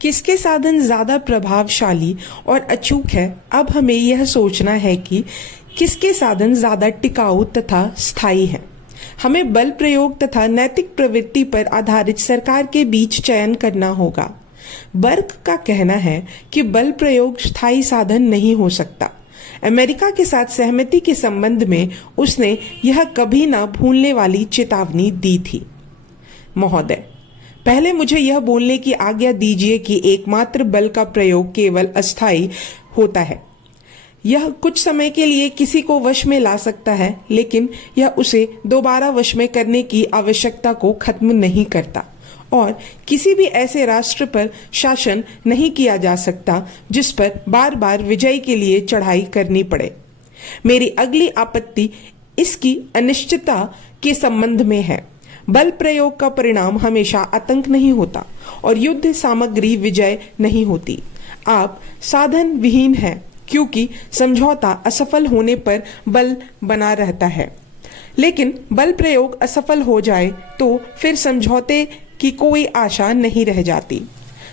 किसके साधन ज्यादा प्रभावशाली और अचूक है? अब हमें यह सोचना है कि किसके साधन ज्यादा टिकाऊ तथा स्थायी है। हमें बल प्रयोग तथा नैतिक प्रवृत्ति पर आधारित सरकार के बीच चयन करना होगा। बर्क का कहना है कि बल प्रयोग स्थायी साधन नहीं हो सकता। अमेरिका के साथ सहमति के संबंध में उसने यह कभी ना भूलने वाली चेतावनी दी थी। महोदय, पहले मुझे यह बोलने की आज्ञा दीजिए कि एकमात्र बल का प्रयोग केवल अस्थायी होता है। यह कुछ समय के लिए किसी को वश में ला सकता है, लेकिन यह उसे दोबारा वश में करने की आवश्यकता को खत्म नहीं करता और किसी भी ऐसे राष्ट्र पर शासन नहीं किया जा सकता जिस पर बार बार विजय के लिए चढ़ाई करनी पड़े। मेरी अगली आपत्ति इसकी अनिश्चितता के संबंध में है। बल प्रयोग का परिणाम हमेशा आतंक नहीं होता और युद्ध सामग्री विजय नहीं होती। आप साधन विहीन हैं क्योंकि समझौता असफल होने पर बल बना रहता है, लेकिन बल प्रयोग असफल हो जाए तो फिर समझौते की कोई आशा नहीं रह जाती।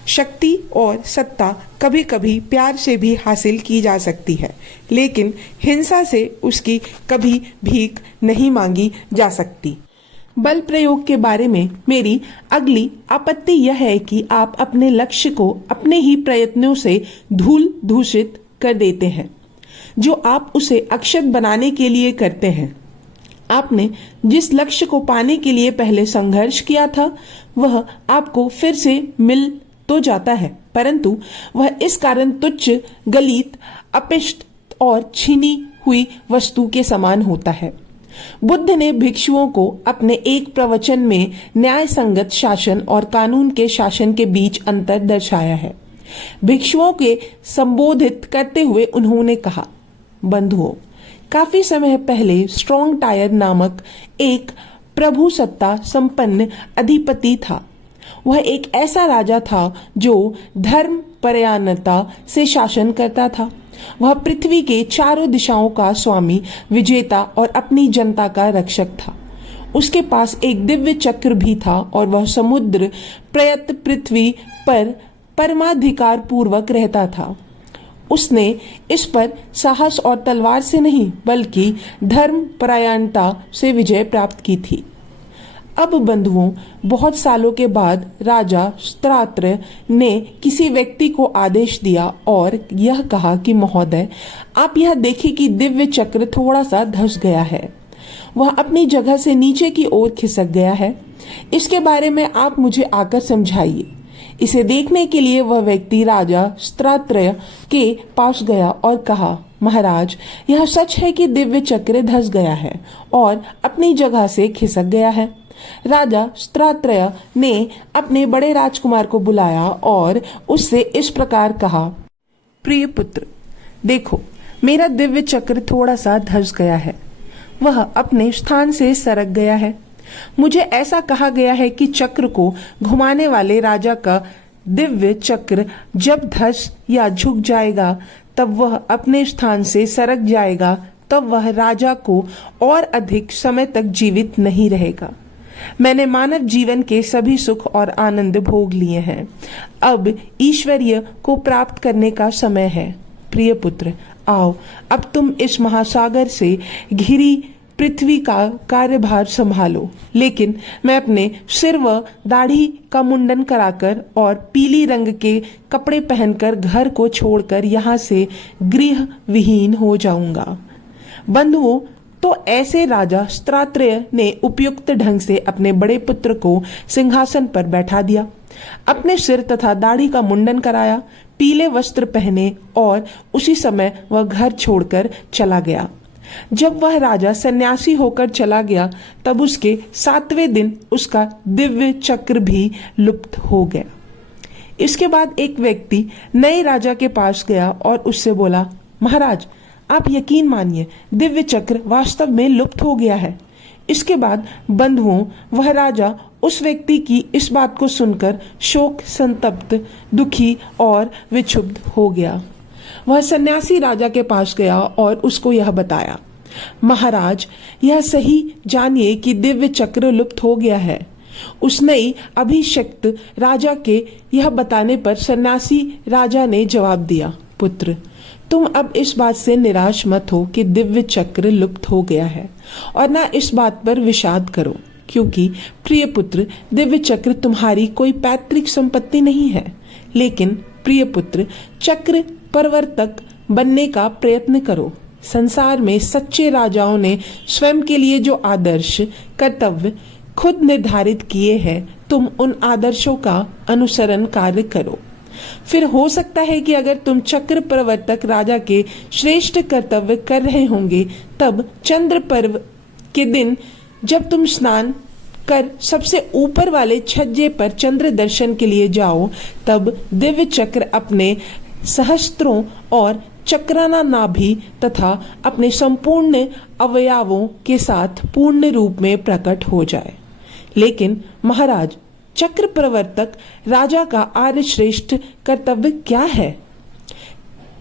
शक्ति और सत्ता कभी कभी प्यार से भी हासिल की जा सकती है, लेकिन हिंसा से उसकी कभी भीख नहीं मांगी जा सकती। बल प्रयोग के बारे में मेरी अगली आपत्ति यह है कि आप अपने लक्ष्य को अपने ही प्रयत्नों से धूल दूषित कर देते हैं, जो आप उसे अक्षत बनाने के लिए करते हैं। आपने जिस लक्ष्य को पाने के लिए पहले संघर्ष किया था वह आपको फिर से मिल तो जाता है, परंतु वह इस कारण तुच्छ, गलित, अपिष्ट और छीनी हुई वस्तु के समान होता है। बुद्ध ने भिक्षुओं को अपने एक प्रवचन में न्याय संगत शासन और कानून के शासन के बीच अंतर दर्शाया है। भिक्षुओं के संबोधित करते हुए उन्होंने कहा, बंधुओं, काफी समय पहले स्ट्रॉन्ग टायर नामक एक प्रभु सत्ता संपन्न अधिपति था। वह एक ऐसा राजा था जो धर्म परायणता से शासन करता था। वह पृथ्वी के चारों दिशाओं का स्वामी, विजेता और अपनी जनता का रक्षक था। उसके पास एक दिव्य चक्र भी था और वह समुद्र प्रयत पृथ्वी पर परमाधिकार पूर्वक रहता था। उसने इस पर साहस और तलवार से नहीं बल्कि धर्म परायणता से विजय प्राप्त की थी। अब बंधुओं, बहुत सालों के बाद राजा स्त्रात्र ने किसी व्यक्ति को आदेश दिया और यह कहा कि महोदय, आप यह देखें कि दिव्य चक्र थोड़ा सा धंस गया है। वह अपनी जगह से नीचे की ओर खिसक गया है। इसके बारे में आप मुझे आकर समझाइए। इसे देखने के लिए वह व्यक्ति राजा स्त्रात्र के पास गया और कहा, महाराज, यह सच है कि दिव्य चक्र धंस गया है और अपनी जगह से खिसक गया है। राजा स्त्रात्र ने अपने बड़े राजकुमार को बुलाया और उससे इस प्रकार कहा, प्रिय पुत्र, देखो, मेरा दिव्य चक्र थोड़ा सा धंस गया है। वह अपने स्थान से सरक गया है। मुझे ऐसा कहा गया है कि चक्र को घुमाने वाले राजा का दिव्य चक्र जब धंस या झुक जाएगा तब वह अपने स्थान से सरक जाएगा, तब वह राजा को और अधिक समय तक जीवित नहीं रहेगा। मैंने मानव जीवन के सभी सुख और आनंद भोग लिए हैं। अब ईश्वरीय को प्राप्त करने का समय है। प्रिय पुत्र, आओ, अब तुम इस महासागर से घिरी पृथ्वी का कार्यभार संभालो। लेकिन मैं अपने सिर व दाढ़ी का मुंडन कराकर और पीली रंग के कपड़े पहनकर घर को छोड़कर यहाँ से गृह विहीन हो जाऊंगा। बंधुओं, तो ऐसे राजा स्त्रात्र ने उपयुक्त ढंग से अपने बड़े पुत्र को सिंहासन पर बैठा दिया, अपने सिर तथा दाढ़ी का मुंडन कराया, पीले वस्त्र पहने और उसी समय वह घर छोड़कर चला गया। जब वह राजा सन्यासी होकर चला गया तब उसके 7वें दिन उसका दिव्य चक्र भी लुप्त हो गया। इसके बाद एक व्यक्ति नए राजा के पास गया और उससे बोला, महाराज, आप यकीन मानिए, दिव्य चक्र वास्तव में लुप्त हो गया है। इसके बाद बंधुओं, वह राजा उस व्यक्ति की इस बात को सुनकर शोक संतप्त, दुखी और विक्षुब्ध हो गया। वह सन्यासी राजा के पास गया और उसको यह बताया, महाराज, यह सही जानिए कि दिव्य चक्र लुप्त हो गया है। उस नई अभिषिक्त राजा के यह बताने पर सन्यासी राजा ने जवाब दिया, पुत्र, तुम अब इस बात से निराश मत हो कि दिव्य चक्र लुप्त हो गया है, और ना इस बात पर विषाद करो, क्योंकि प्रिय पुत्र, दिव्य चक्र तुम्हारी कोई पैतृक संपत्ति नहीं है। लेकिन प्रिय पुत्र, चक्र प्रवर्तक बनने का प्रयत्न करो। संसार में सच्चे राजाओं ने स्वयं के लिए जो आदर्श कर्तव्य खुद निर्धारित किए हैं, तुम उन आदर्शों का अनुसरण कार्य करो। फिर हो सकता है कि अगर तुम चक्र प्रवर्तक राजा के श्रेष्ठ कर्तव्य कर रहे होंगे, तब चंद्र पर्व के दिन जब तुम स्नान कर सबसे ऊपर वाले छज्जे पर चंद्र दर्शन के लिए जाओ, तब दिव्य चक्र अपने सहस्त्रों और चक्राना नाभि तथा अपने संपूर्ण अवयवों के साथ पूर्ण रूप में प्रकट हो जाए। लेकिन महाराज, चक्र प्रवर्तक राजा का आर्य श्रेष्ठ कर्तव्य क्या है?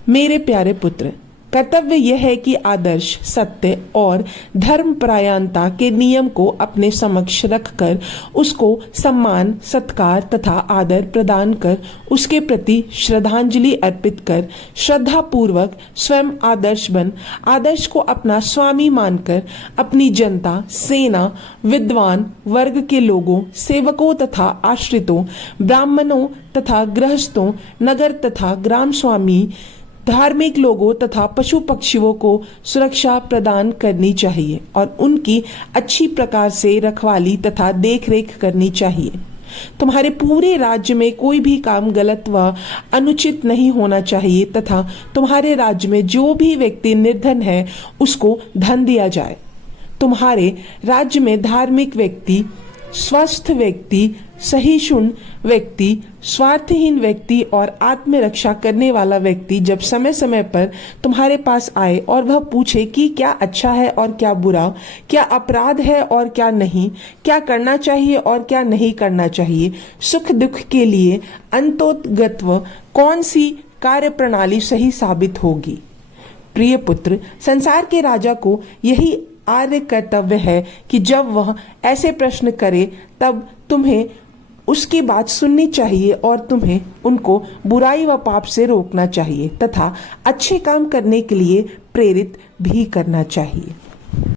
मेरे प्यारे पुत्र, कर्तव्य यह है कि आदर्श, सत्य और धर्मपरायणता के नियम को अपने समक्ष रखकर उसको सम्मान, सत्कार तथा आदर प्रदान कर उसके प्रति श्रद्धांजलि अर्पित कर श्रद्धा पूर्वक स्वयं आदर्श बन आदर्श को अपना स्वामी मानकर अपनी जनता, सेना, विद्वान वर्ग के लोगों, सेवकों तथा आश्रितों, ब्राह्मणों तथा गृहस्थों, नगर तथा ग्राम स्वामी, धार्मिक लोगों तथा पशु पक्षियों को सुरक्षा प्रदान करनी चाहिए और उनकी अच्छी प्रकार से रखवाली तथा देखरेख करनी चाहिए। तुम्हारे पूरे राज्य में कोई भी काम गलत व अनुचित नहीं होना चाहिए तथा तुम्हारे राज्य में जो भी व्यक्ति निर्धन है उसको धन दिया जाए। तुम्हारे राज्य में धार्मिक व्यक्ति, स्वस्थ व्यक्ति, सहिष्णु व्यक्ति, स्वार्थहीन व्यक्ति और आत्मरक्षा करने वाला व्यक्ति जब समय समय पर तुम्हारे पास आए और वह पूछे कि क्या अच्छा है और क्या बुरा, क्या अपराध है और क्या नहीं, क्या करना चाहिए और क्या नहीं करना चाहिए, सुख दुख के लिए अंतोगत्व कौन सी कार्य प्रणाली सही साबित होगी। प्रिय पुत्र, संसार के राजा को यही आर्य कर्तव्य है कि जब वह ऐसे प्रश्न करे तब तुम्हें उसकी बात सुननी चाहिए और तुम्हें उनको बुराई व पाप से रोकना चाहिए तथा अच्छे काम करने के लिए प्रेरित भी करना चाहिए।